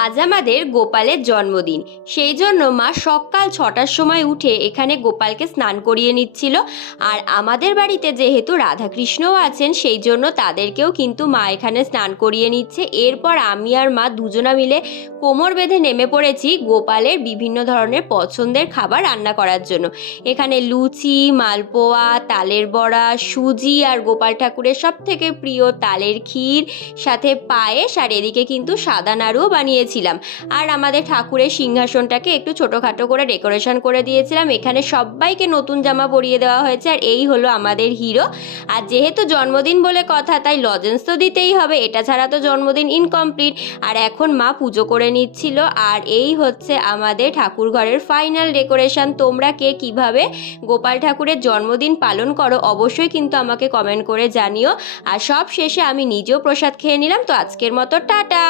আজ আমাদের গোপালের জন্মদিন। সেই জন্য মা সকাল 6টার সময় উঠে এখানে গোপালকে স্নান করিয়ে নিচ্ছিল। আর আমাদের বাড়িতে যেহেতু রাধাকৃষ্ণও আছেন, সেই জন্য তাদেরকেও কিন্তু মা এখানে স্নান করিয়ে নিচ্ছে। এরপর আমি আর মা দুজনা মিলে কোমর বেঁধে নেমে পড়েছি গোপালের বিভিন্ন ধরনের পছন্দের খাবার রান্না করার জন্য। এখানে লুচি, মালপোয়া, তালের বড়া, সুজি আর গোপাল ঠাকুরের সব থেকে প্রিয় তালের ক্ষীর, সাথে পায়েস, আর এদিকে কিন্তু সাদা নাড়ুও বানিয়েছিলাম। আর আমাদের ঠাকুরের সিংহাসনটাকে একটু ছোটোখাটো করে ডেকোরেশন করে দিয়েছিলাম। এখানে সবাইকে নতুন জামা পরিয়ে দেওয়া হয়েছে। আর এই হলো আমাদের হিরো। আর যেহেতু জন্মদিন বলে কথা, তাই লজেন্স তো দিতেই হবে, এটা ছাড়া তো জন্মদিন ইনকমপ্লিট। আর এখন মা পুজো করে নিচ্ছিল। আর এই হচ্ছে আমাদের ঠাকুর ঘরের ফাইনাল ডেকোরেশন। তোমরা কে কিভাবে গোপাল ঠাকুরের জন্মদিন পালন করো অবশ্যই কিন্তু আমাকে কমেন্ট করে জানিও। আর সব শেষে আমি নিজেও প্রসাদ খেয়ে নিলাম। তো আজকের মতো টাটা।